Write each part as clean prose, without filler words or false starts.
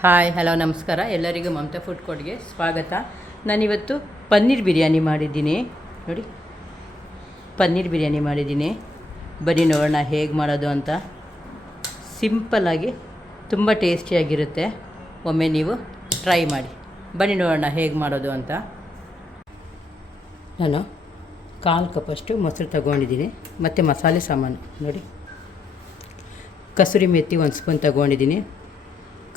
Hi hello ನಮಸ್ಕಾರ ಎಲ್ಲರಿಗೂ Mamata food ಕೋರ್ಟ್ಗೆ ಸ್ವಾಗತ. ನಾನಿವತ್ತು ಪನ್ನೀರ್ ಬಿರಿಯಾನಿ ಮಾಡಿದ್ದೀನಿ. ನೋಡಿ, ಪನ್ನೀರ್ ಬಿರಿಯಾನಿ ಮಾಡಿದ್ದೀನಿ. ಬನ್ನಿ ನೋಡೋಣ ಹೇಗೆ ಮಾಡೋದು ಅಂತ. ಸಿಂಪಲ್ಲಾಗಿ ತುಂಬ ಟೇಸ್ಟಿಯಾಗಿರುತ್ತೆ. ಒಮ್ಮೆ ನೀವು ಟ್ರೈ ಮಾಡಿ. ಬನ್ನಿ ನೋಡೋಣ ಹೇಗೆ ಮಾಡೋದು ಅಂತ. ನಾನು 1/4 ಕಪ್ಪಷ್ಟು ಮೊಸರು ತಗೊಂಡಿದ್ದೀನಿ. ಮತ್ತು ಮಸಾಲೆ ಸಾಮಾನು ನೋಡಿ, ಕಸೂರಿ ಮೆಥಿ 1 ಸ್ಪೂನ್ ತಗೊಂಡಿದ್ದೀನಿ,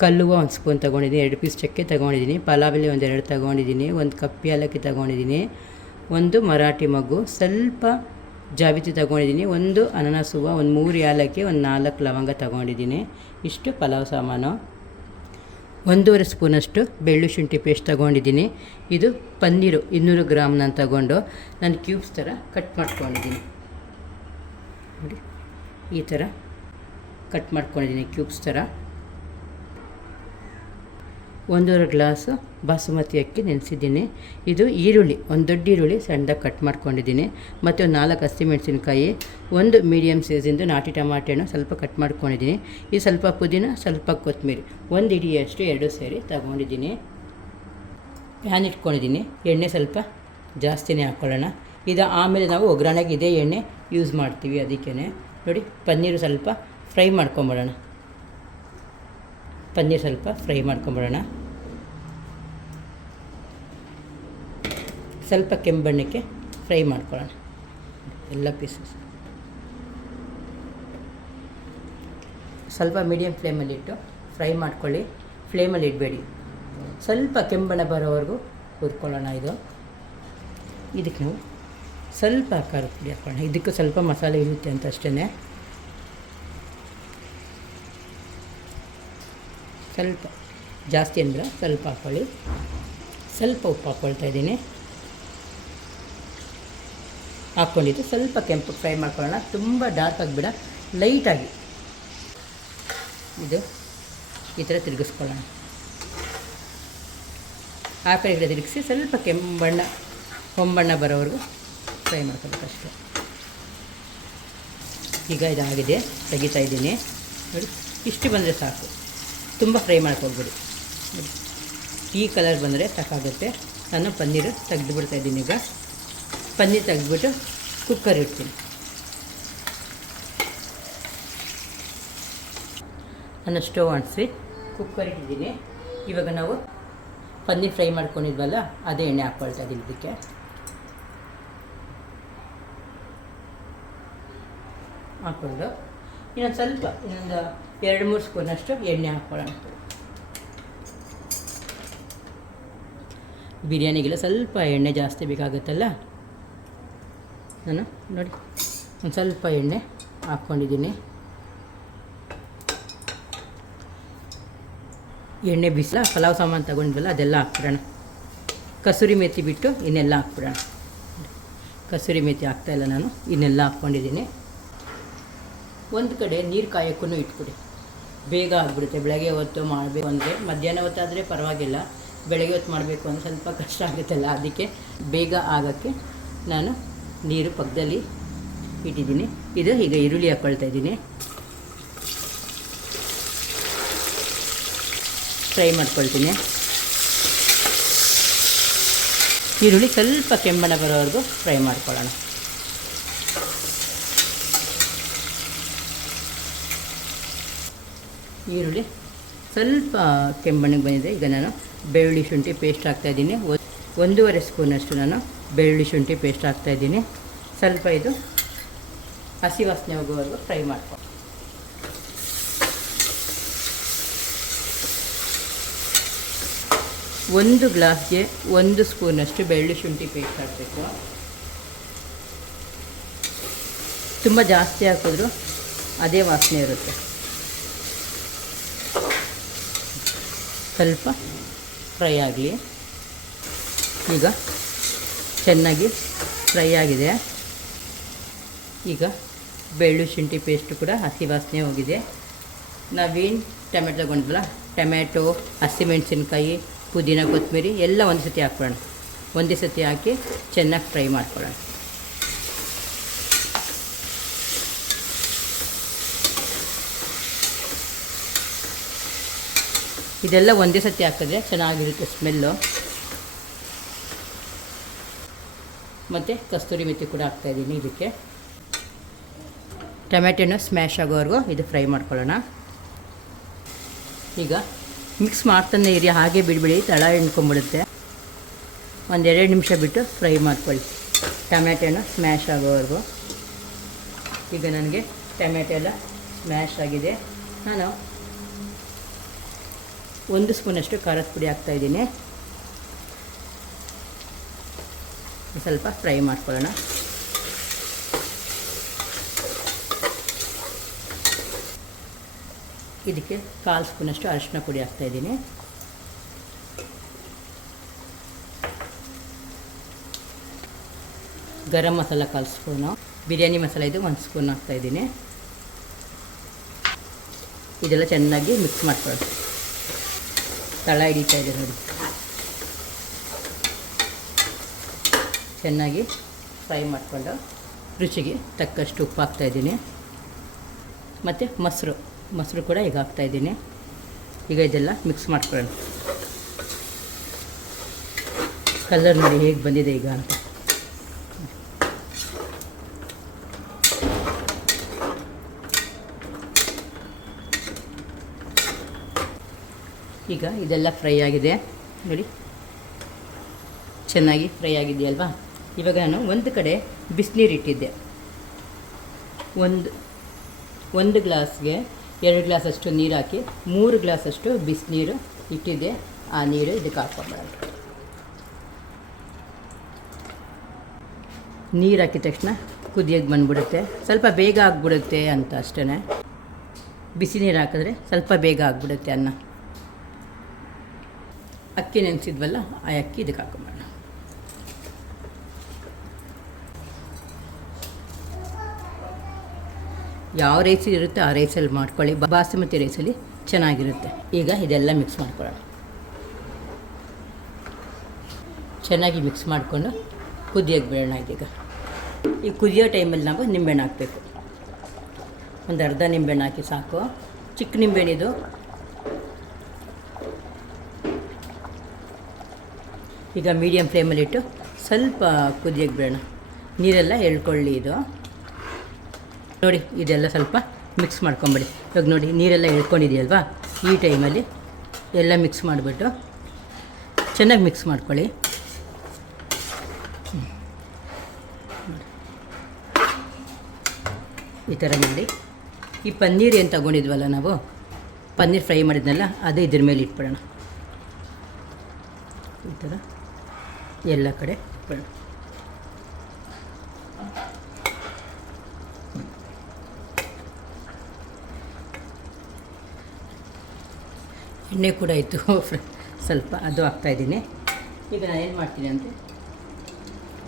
ಕಲ್ಲುವ 1 ಸ್ಪೂನ್ ತೊಗೊಂಡಿದ್ದೀನಿ, 2 ಪೀಸ್ ಚಕ್ಕೆ ತೊಗೊಂಡಿದ್ದೀನಿ, ಪಲಾವ್ ಎಲೆ 1-2 ತೊಗೊಂಡಿದ್ದೀನಿ, 1 ಕಪ್ ಏಲಕ್ಕಿ ತೊಗೊಂಡಿದ್ದೀನಿ, 1 ಮರಾಠಿ ಮೊಗ್ಗು, ಸ್ವಲ್ಪ ಜಾವಿತ್ರಿ ತೊಗೊಂಡಿದ್ದೀನಿ, 1 ಅನಾನಸ್ ಹೂವು, 3 ಏಲಕ್ಕಿ, 4 ಲವಂಗ ತೊಗೊಂಡಿದ್ದೀನಿ. ಇಷ್ಟು ಪಲಾವ್ ಸಾಮಾನು. 1.5 ಸ್ಪೂನಷ್ಟು ಬೆಳ್ಳುಳ್ಳಿ ಶುಂಠಿ ಪೇಸ್ಟ್ ತೊಗೊಂಡಿದ್ದೀನಿ. ಇದು ಪನ್ನೀರು 200 ಗ್ರಾಮ್ ನಾನು ತಗೊಂಡು ನಾನು ಕ್ಯೂಬ್ಸ್ ಥರ ಕಟ್ ಮಾಡ್ಕೊಂಡಿದ್ದೀನಿ. ನೋಡಿ, ಈ ಥರ ಕಟ್ ಮಾಡ್ಕೊಂಡಿದ್ದೀನಿ ಕ್ಯೂಬ್ಸ್ ಥರ. 1.5 ಗ್ಲಾಸು ಬಾಸುಮತಿ ಅಕ್ಕಿ ನೆನೆಸಿದ್ದೀನಿ. ಇದು ಈರುಳ್ಳಿ, 1 ದೊಡ್ಡ ಈರುಳ್ಳಿ ಸಣ್ಣದಾಗಿ ಕಟ್ ಮಾಡ್ಕೊಂಡಿದ್ದೀನಿ, ಮತ್ತು 4 ಹಸಿಮೆಣಸಿನ್ಕಾಯಿ, 1 ಮೀಡಿಯಮ್ ಸೈಜಿಂದು ನಾಟಿ ಟಮಾಟೆಯನ್ನು ಸ್ವಲ್ಪ ಕಟ್ ಮಾಡ್ಕೊಂಡಿದ್ದೀನಿ. ಇದು ಸ್ವಲ್ಪ ಪುದೀನ, ಸ್ವಲ್ಪ ಕೊತ್ತಂಬರಿ, 1 ಹಿಡಿಯಷ್ಟು 2 ಸೇರಿ ತಗೊಂಡಿದ್ದೀನಿ. ಪ್ಯಾನ್ ಇಟ್ಕೊಂಡಿದ್ದೀನಿ. ಎಣ್ಣೆ ಸ್ವಲ್ಪ ಜಾಸ್ತಿನೇ ಹಾಕ್ಕೊಳ್ಳೋಣ. ಇದು ಆಮೇಲೆ ನಾವು ಒಗ್ಗರಣೆಗೆ ಇದೇ ಎಣ್ಣೆ ಯೂಸ್ ಮಾಡ್ತೀವಿ. ಅದಕ್ಕೇ ನೋಡಿ, ಪನ್ನೀರು ಸ್ವಲ್ಪ ಫ್ರೈ ಮಾಡ್ಕೊಂಬಿಡೋಣ. ಪನ್ನೀರ್ ಸ್ವಲ್ಪ ಫ್ರೈ ಮಾಡ್ಕೊಂಬಿಡೋಣ. ಸ್ವಲ್ಪ ಕೆಂಪು ಬಣ್ಣಕ್ಕೆ ಫ್ರೈ ಮಾಡ್ಕೊಳ್ಳೋಣ ಎಲ್ಲ ಪೀಸಸ್. ಸ್ವಲ್ಪ ಮೀಡಿಯಮ್ ಫ್ಲೇಮಲ್ಲಿಟ್ಟು ಫ್ರೈ ಮಾಡ್ಕೊಳ್ಳಿ. ಫ್ಲೇಮಲ್ಲಿ ಇಡಬೇಡಿ. ಸ್ವಲ್ಪ ಕೆಂಪು ಬಣ್ಣ ಬರೋವರೆಗೂ ಹುರ್ಕೊಳ್ಳೋಣ. ಇದಕ್ಕೆ ನಾವು ಸ್ವಲ್ಪ ಖಾರದ ಪುಡಿ ಹಾಕೋಣ. ಇದಕ್ಕೂ ಸ್ವಲ್ಪ ಮಸಾಲೆ ಇರುತ್ತೆ ಅಂತ ಅಷ್ಟೇ. ಸ್ವಲ್ಪ ಜಾಸ್ತಿ ಅಂದರೆ ಸ್ವಲ್ಪ ಹಾಕ್ಕೊಳ್ಳಿ. ಸ್ವಲ್ಪ ಉಪ್ಪು ಹಾಕ್ಕೊಳ್ತಾ ಇದ್ದೀನಿ. ಹಾಕ್ಕೊಂಡಿದ್ದು ಸ್ವಲ್ಪ ಕೆಂಪು ಫ್ರೈ ಮಾಡ್ಕೊಳ್ಳೋಣ. ತುಂಬ ಡಾರ್ಕ್ ಆಗಿಬಿಡ, ಲೈಟಾಗಿ ಇದು ಈ ಥರ ತಿರುಗಿಸ್ಕೊಳ್ಳೋಣ. ಆ ಕಡೆ ತಿರುಗಿಸಿ ಸ್ವಲ್ಪ ಕೆಂಪು ಬಣ್ಣ ಹೊಂಬಣ್ಣ ಬರೋವರೆಗೂ ಫ್ರೈ ಮಾಡ್ಕೊಬೇಕು ಅಷ್ಟೇ. ಈಗ ಇದಾಗಿದೆ, ತೆಗಿತಾ ಇದ್ದೀನಿ. ನೋಡಿ, ಇಷ್ಟು ಬಂದರೆ ಸಾಕು, ತುಂಬ ಫ್ರೈ ಮಾಡ್ಕೊಳ್ಬೇಡಿ. ಈ ಕಲರ್ ಬಂದರೆ ಸಾಕಾಗುತ್ತೆ. ನಾನು ಪನ್ನೀರು ತೆಗೆದುಬಿಡ್ತಾಯಿದ್ದೀನಿ. ಈಗ ಪನ್ನೀರ್ ತೆಗೆದುಬಿಟ್ಟು ಕುಕ್ಕರ್ ಇಡ್ತೀನಿ. ನಾನು ಸ್ಟವ್ ಅಂಟಿಸಿ ಕುಕ್ಕರ್ ಇಟ್ಟಿದ್ದೀನಿ. ಇವಾಗ ನಾವು ಪನ್ನೀರ್ ಫ್ರೈ ಮಾಡ್ಕೊಂಡಿದ್ವಲ್ಲ, ಅದೇ ಎಣ್ಣೆ ಹಾಕ್ಕೊಳ್ತಾ ಇದ್ದೀನಿ. ಇದಕ್ಕೆ ಹಾಕ್ಕೊಂಡು ಇನ್ನೊಂದು 2-3 ಸ್ಪೂನಷ್ಟು ಎಣ್ಣೆ ಹಾಕ್ಕೊಳ್ಳೋಣ. ಬಿರಿಯಾನಿಗೆಲ್ಲ ಸ್ವಲ್ಪ ಎಣ್ಣೆ ಜಾಸ್ತಿ ಬೇಕಾಗುತ್ತಲ್ಲ. ನಾನು ನೋಡಿ ಒಂದು ಸ್ವಲ್ಪ ಎಣ್ಣೆ ಹಾಕ್ಕೊಂಡಿದ್ದೀನಿ. ಎಣ್ಣೆ ಬಿಸಿಲ ಪಲಾವ್ ಸಾಮಾನು ತಗೊಂಡ್ವಲ್ಲ ಅದೆಲ್ಲ ಹಾಕ್ಬಿಡೋಣ. ಕಸೂರಿ ಮೆಥಿ ಬಿಟ್ಟು ಇನ್ನೆಲ್ಲ ಹಾಕ್ಬಿಡೋಣ. ಕಸೂರಿ ಮೆಥಿ ಹಾಕ್ತಾಯಿಲ್ಲ ನಾನು, ಇನ್ನೆಲ್ಲ ಹಾಕ್ಕೊಂಡಿದ್ದೀನಿ. ಒಂದು ಕಡೆ ನೀರು ಕಾಯೋಕ್ಕೂ ಇಟ್ಬಿಡಿ, ಬೇಗ ಆಗಿಬಿಡುತ್ತೆ. ಬೆಳಗ್ಗೆ ಹೊತ್ತು ಮಾಡಬೇಕು ಅಂದರೆ, ಮಧ್ಯಾಹ್ನ ಹೊತ್ತಾದರೆ ಪರವಾಗಿಲ್ಲ, ಬೆಳಗ್ಗೆ ಹೊತ್ತು ಮಾಡಬೇಕು ಅಂದರೆ ಸ್ವಲ್ಪ ಕಷ್ಟ ಆಗುತ್ತಲ್ಲ. ಅದಕ್ಕೆ ಬೇಗ ಆಗೋಕ್ಕೆ ನಾನು ನೀರು ಪಕ್ಕದಲ್ಲಿ ಇಟ್ಟಿದ್ದೀನಿ. ಇದು ಈಗ ಈರುಳ್ಳಿ ಹಾಕ್ಕೊಳ್ತಾ ಇದ್ದೀನಿ. ಫ್ರೈ ಮಾಡ್ಕೊಳ್ತೀನಿ. ಈರುಳ್ಳಿ ಸ್ವಲ್ಪ ಕೆಂಬಣ್ಣ ಬರೋವರೆಗೂ ಫ್ರೈ ಮಾಡ್ಕೊಳ್ಳೋಣ. ಈರುಳ್ಳಿ ಸ್ವಲ್ಪ ಕೆಂಬಣ್ಣಗೆ ಬಂದಿದೆ. ಈಗ ನಾನು ಬೆಳ್ಳುಳ್ಳಿ ಶುಂಠಿ ಪೇಸ್ಟ್ ಹಾಕ್ತಾಯಿದ್ದೀನಿ. 1.5 ಸ್ಪೂನಷ್ಟು ನಾನು ಬೆಳ್ಳುಳ್ಳಿ ಶುಂಠಿ ಪೇಸ್ಟ್ ಹಾಕ್ತಾಯಿದ್ದೀನಿ. ಸ್ವಲ್ಪ ಇದು ಹಸಿ ವಾಸನೆ ಹೋಗೋವರೆಗೂ ಫ್ರೈ ಮಾಡ್ಕೊಂಡು 1 ಗ್ಲಾಸ್ಗೆ 1 ಸ್ಪೂನಷ್ಟು ಬೆಳ್ಳುಳ್ಳಿ ಶುಂಠಿ ಪೇಸ್ಟ್ ಹಾಕಬೇಕು. ತುಂಬ ಜಾಸ್ತಿ ಹಾಕಿದ್ರು ಅದೇ ವಾಸನೆ ಇರುತ್ತೆ. ಸ್ವಲ್ಪ ಫ್ರೈ ಆಗಲಿ. ಈಗ ಚೆನ್ನಾಗಿ ಫ್ರೈ ಆಗಿದೆ. ಈಗ ಬೆಳ್ಳುಳ್ಳಿ ಶುಂಠಿ ಪೇಸ್ಟು ಕೂಡ ಹಸಿ ವಾಸನೆ ಹೋಗಿದೆ. ನಾವೇನು ಟೊಮೆಟೊ ತಗೊಂಡ್ವಲ್ಲ, ಟೊಮೆಟೊ, ಹಸಿಮೆಣಸಿನ್ಕಾಯಿ, ಪುದೀನ, ಕೊತ್ತಂಬರಿ ಎಲ್ಲ ಒಂದು ಸತಿ ಹಾಕ್ಬಿಡೋಣ. ಒಂದೇ ಸತಿ ಹಾಕಿ ಚೆನ್ನಾಗಿ ಫ್ರೈ ಮಾಡ್ಕೊಳ್ಳೋಣ. ಇದೆಲ್ಲ ಒಂದೇ ಸತಿ ಹಾಕಿದ್ರೆ ಚೆನ್ನಾಗಿರುತ್ತೆ ಸ್ಮೆಲ್ಲು. ಮತ್ತು ಕಸ್ತೂರಿ ಮೆಥಿ ಕೂಡ ಹಾಕ್ತಾಯಿದ್ದೀನಿ ಇದಕ್ಕೆ. ಟೊಮೆಟೊನು ಸ್ಮ್ಯಾಶ್ ಆಗೋವರೆಗೂ ಇದು ಫ್ರೈ ಮಾಡ್ಕೊಳ್ಳೋಣ. ಈಗ ಮಿಕ್ಸ್ ಮಾಡ್ತಾನೆ ಇರಿ, ಹಾಗೆ ಬಿಡಬೇಡಿ, ತಳ ಎಣ್ಕೊಂಬಿಡುತ್ತೆ. ಒಂದು 2 ನಿಮಿಷ ಬಿಟ್ಟು ಫ್ರೈ ಮಾಡ್ಕೊಳ್ಳಿ ಟೊಮೆಟೊನ ಸ್ಮ್ಯಾಶ್ ಆಗೋವರೆಗೂ. ಈಗ ನನಗೆ ಟೊಮೆಟೊ ಎಲ್ಲ ಸ್ಮ್ಯಾಶ್ ಆಗಿದೆ. ನಾನು 1 ಸ್ಪೂನಷ್ಟು ಖಾರದ ಪುಡಿ ಹಾಕ್ತಾಯಿದ್ದೀನಿ. ಸ್ವಲ್ಪ ಫ್ರೈ ಮಾಡ್ಕೊಳ್ಳೋಣ. ಇದಕ್ಕೆ 1/4 ಸ್ಪೂನಷ್ಟು ಅರಿಶಿನ ಪುಡಿ ಹಾಕ್ತಾಯಿದ್ದೀನಿ. ಗರಂ ಮಸಾಲ 1/4 ಸ್ಪೂನು, ಬಿರಿಯಾನಿ ಮಸಾಲ ಇದು 1 ಸ್ಪೂನ್ ಹಾಕ್ತಾಯಿದ್ದೀನಿ. ಇದೆಲ್ಲ ಚೆನ್ನಾಗಿ ಮಿಕ್ಸ್ ಮಾಡ್ಕೊಳ್ಳಿ. ತಳ ಹಿಡಿತಾ ಇದೆ ನೋಡಿ. ಚೆನ್ನಾಗಿ ಫ್ರೈ ಮಾಡಿಕೊಂಡು ರುಚಿಗೆ ತಕ್ಕಷ್ಟು ಉಪ್ಪು ಹಾಕ್ತಾಯಿದ್ದೀನಿ. ಮತ್ತು ಮೊಸರು ಕೂಡ ಈಗ ಹಾಕ್ತಾಯಿದ್ದೀನಿ. ಈಗ ಇದೆಲ್ಲ ಮಿಕ್ಸ್ ಮಾಡ್ಕೊಳ್ಳೋಣ. ಕಲರ್ ನೋಡಿ ಹೇಗೆ ಬಂದಿದೆ ಈಗ ಅಂತ. ಈಗ ಇದೆಲ್ಲ ಫ್ರೈ ಆಗಿದೆ ನೋಡಿ, ಚೆನ್ನಾಗಿ ಫ್ರೈ ಆಗಿದೆಯಲ್ವಾ. ಇವಾಗ ನಾನು ಒಂದು ಕಡೆ ಬಿಸಿನೀರು ಇಟ್ಟಿದ್ದೆ. ಒಂದು ಗ್ಲಾಸ್ಗೆ 2 ಗ್ಲಾಸಷ್ಟು ನೀರು ಹಾಕಿ 3 ಗ್ಲಾಸಷ್ಟು ಬಿಸಿನೀರು ಇಟ್ಟಿದ್ದೆ. ಆ ನೀರು ಇದಕ್ಕೆ ಹಾಕ್ಕೊಂಬಿಡೋಣ. ನೀರು ಹಾಕಿದ ತಕ್ಷಣ ಕುದಿಯೋದು ಬಂದ್ಬಿಡುತ್ತೆ, ಸ್ವಲ್ಪ ಬೇಗ ಆಗಿಬಿಡುತ್ತೆ ಅಂತ ಅಷ್ಟೇ. ಬಿಸಿ ನೀರು ಹಾಕಿದ್ರೆ ಸ್ವಲ್ಪ ಬೇಗ ಆಗಿಬಿಡುತ್ತೆ ಅನ್ನ. ಅಕ್ಕಿ ನೆನೆಸಿದ್ವಲ್ಲ, ಆ ಅಕ್ಕಿ ಇದಕ್ಕೆ ಹಾಕೊಂಬೋಣ. ಯಾವ ರೈಸ್ ಇರುತ್ತೆ ಆ ರೈಸಲ್ಲಿ ಮಾಡ್ಕೊಳ್ಳಿ, ಬಾಸುಮತಿ ರೈಸಲ್ಲಿ ಚೆನ್ನಾಗಿರುತ್ತೆ. ಈಗ ಇದೆಲ್ಲ ಮಿಕ್ಸ್ ಮಾಡ್ಕೊಳ್ಳೋಣ. ಚೆನ್ನಾಗಿ ಮಿಕ್ಸ್ ಮಾಡಿಕೊಂಡು ಕುದಿಯೋಕ್ಕೆ ಬಿಡೋಣ. ಇದೀಗ ಈ ಕುದಿಯೋ ಟೈಮಲ್ಲಿ ನಾವು ನಿಂಬೆಹಣ್ಣು ಹಾಕಬೇಕು. ಒಂದು ಅರ್ಧ ನಿಂಬೆಹಣ್ಣು ಹಾಕಿ ಸಾಕು, ಚಿಕ್ಕ ನಿಂಬೆಹಣ್ಣಿದು. ಈಗ ಮೀಡಿಯಮ್ ಫ್ಲೇಮಲ್ಲಿಟ್ಟು ಸ್ವಲ್ಪ ಕುದಿಯೋಕ್ಕೆ ಬಿಡೋಣ. ನೀರೆಲ್ಲ ಎಳ್ಕೊಳ್ಳಿ. ಇದು ನೋಡಿ, ಇದೆಲ್ಲ ಸ್ವಲ್ಪ ಮಿಕ್ಸ್ ಮಾಡ್ಕೊಂಬಿಡಿ. ಇವಾಗ ನೋಡಿ ನೀರೆಲ್ಲ ಎಳ್ಕೊಂಡಿದೆಯಲ್ವಾ, ಈ ಟೈಮಲ್ಲಿ ಎಲ್ಲ ಮಿಕ್ಸ್ ಮಾಡಿಬಿಟ್ಟು ಚೆನ್ನಾಗಿ ಮಿಕ್ಸ್ ಮಾಡ್ಕೊಳ್ಳಿ. ಈ ಥರ ಮಾಡಿ ಈ ಪನ್ನೀರ್ ಏನು ತಗೊಂಡಿದ್ವಲ್ಲ ನಾವು, ಪನ್ನೀರ್ ಫ್ರೈ ಮಾಡಿದ್ನಲ್ಲ, ಅದೇ ಇದ್ರ ಮೇಲೆ ಇಟ್ಬಿಡೋಣ. ಈ ಥರ ಎಲ್ಲ ಕಡೆ ಇಟ್ಬಿಡೋಣ. ಎಣ್ಣೆ ಕೂಡ ಇತ್ತು ಸ್ವಲ್ಪ, ಅದು ಹಾಕ್ತಾಯಿದ್ದೀನಿ. ಈಗ ನಾನು ಏನು ಮಾಡ್ತೀನಿ ಅಂದರೆ,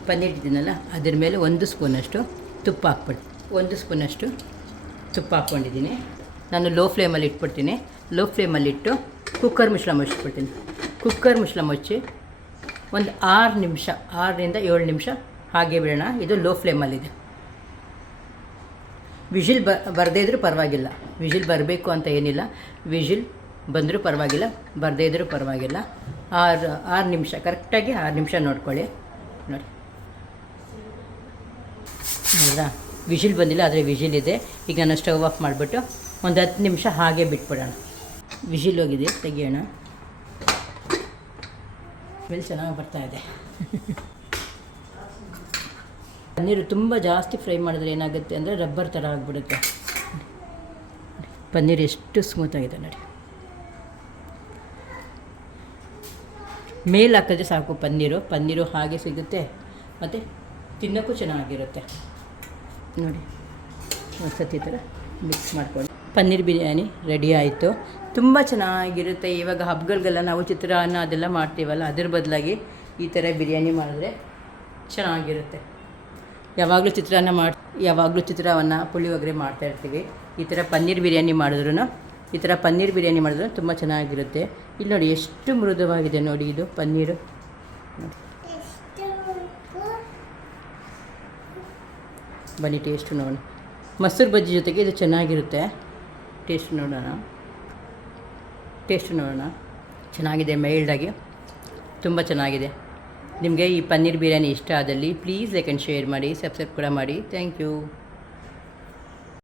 ಪನ್ನೀರ್ ಇಟ್ಟಿದ್ದೀನಲ್ಲ ಅದ್ರ ಮೇಲೆ 1 ಸ್ಪೂನಷ್ಟು ತುಪ್ಪ ಹಾಕ್ಬಿಡಿ. 1 ಸ್ಪೂನಷ್ಟು ತುಪ್ಪ ಹಾಕ್ಕೊಂಡಿದ್ದೀನಿ. ನಾನು ಲೋ ಫ್ಲೇಮಲ್ಲಿ ಇಟ್ಬಿಡ್ತೀನಿ. ಲೋ ಫ್ಲೇಮಲ್ಲಿಟ್ಟು ಕುಕ್ಕರ್ ಮುಚ್ಚಳ ಮುಚ್ಚಿಬಿಡ್ತೀನಿ. ಕುಕ್ಕರ್ ಮುಚ್ಚಳ ಮುಚ್ಚಿ ಒಂದು 6 ನಿಮಿಷ, 6ರಿಂದ 7 ನಿಮಿಷ ಹಾಗೆ ಬಿಡೋಣ. ಇದು ಲೋ ಫ್ಲೇಮಲ್ಲಿದೆ. ವಿಜಿಲ್ ಬರದೇ ಇದ್ರೂ ಪರವಾಗಿಲ್ಲ, ವಿಜಿಲ್ ಬರಬೇಕು ಅಂತ ಏನಿಲ್ಲ. ವಿಜಿಲ್ ಬಂದರೂ ಪರವಾಗಿಲ್ಲ, ಬರದೇ ಇದ್ದರೂ ಪರವಾಗಿಲ್ಲ. 6 ನಿಮಿಷ ಕರೆಕ್ಟಾಗಿ 6 ನಿಮಿಷ ನೋಡ್ಕೊಳ್ಳಿ. ನೋಡಿ ಹೌದಾ, ವಿಜಿಲ್ ಬಂದಿಲ್ಲ, ಆದರೆ ವಿಜಿಲ್ ಇದೆ. ಈಗ ನಾನು ಸ್ಟವ್ ಆಫ್ ಮಾಡಿಬಿಟ್ಟು ಒಂದು 10 ನಿಮಿಷ ಹಾಗೆ ಬಿಟ್ಬಿಡೋಣ. ವಿಜಿಲ್ ಹೋಗಿದೆ, ತೆಗಿಯೋಣ. ಸ್ಮೆಲ್ ಚೆನ್ನಾಗಿ ಬರ್ತಾಯಿದೆ. ಪನ್ನೀರು ತುಂಬ ಜಾಸ್ತಿ ಫ್ರೈ ಮಾಡಿದ್ರೆ ಏನಾಗುತ್ತೆ ಅಂದರೆ ರಬ್ಬರ್ ಥರ ಆಗಿಬಿಡುತ್ತೆ. ಪನ್ನೀರ್ ಎಷ್ಟು ಸ್ಮೂತಾಗಿದೆ ನೋಡಿ. ಮೇಲೆ ಹಾಕಿದ್ರೆ ಸಾಕು ಪನ್ನೀರು ಹಾಗೆ ಸಿಗುತ್ತೆ, ಮತ್ತು ತಿನ್ನೋಕ್ಕೂ ಚೆನ್ನಾಗಿರುತ್ತೆ. ನೋಡಿ ಒಂದು ಸತಿ ಥರ ಮಿಕ್ಸ್ ಮಾಡ್ಕೊಂಡು ಪನ್ನೀರ್ ಬಿರಿಯಾನಿ ರೆಡಿ ಆಯಿತು. ತುಂಬ ಚೆನ್ನಾಗಿರುತ್ತೆ. ಇವಾಗ ಹಬ್ಬಗಳಿಗೆಲ್ಲ ನಾವು ಚಿತ್ರಾನ್ನ ಅದೆಲ್ಲ ಮಾಡ್ತೀವಲ್ಲ, ಅದ್ರ ಬದಲಾಗಿ ಈ ಥರ ಬಿರಿಯಾನಿ ಮಾಡಿದ್ರೆ ಚೆನ್ನಾಗಿರುತ್ತೆ. ಯಾವಾಗಲೂ ಚಿತ್ರಾನ್ನ ಪುಳಿಯೋಗರೆ ಮಾಡ್ತಾಯಿರ್ತೀವಿ. ಈ ಥರ ಪನ್ನೀರ್ ಬಿರಿಯಾನಿ ಮಾಡಿದ್ರು ತುಂಬ ಚೆನ್ನಾಗಿರುತ್ತೆ. ಇಲ್ಲಿ ನೋಡಿ ಎಷ್ಟು ಮೃದುವಾಗಿದೆ ನೋಡಿ ಇದು ಪನ್ನೀರು. ಬನ್ನಿ ಟೇಸ್ಟು ನೋಡೋಣ. ಮೊಸರು ಬಜ್ಜಿ ಜೊತೆಗೆ ಇದು ಚೆನ್ನಾಗಿರುತ್ತೆ. ಟೇಸ್ಟ್ ನೋಡೋಣ. ಟೇಸ್ಟ್ ನೋಡೋಣ. ಚೆನ್ನಾಗಿದೆ, ಮೈಲ್ಡಾಗಿ ತುಂಬ ಚೆನ್ನಾಗಿದೆ. ನಿಮಗೆ ಈ ಪನ್ನೀರ್ ಬಿರಿಯಾನಿ ಇಷ್ಟ ಆದಲ್ಲಿ ಪ್ಲೀಸ್ ಲೈಕ್ ಆ್ಯಂಡ್ ಶೇರ್ ಮಾಡಿ, ಸಬ್ಸ್ಕ್ರೈಬ್ ಕೂಡ ಮಾಡಿ. Thank you.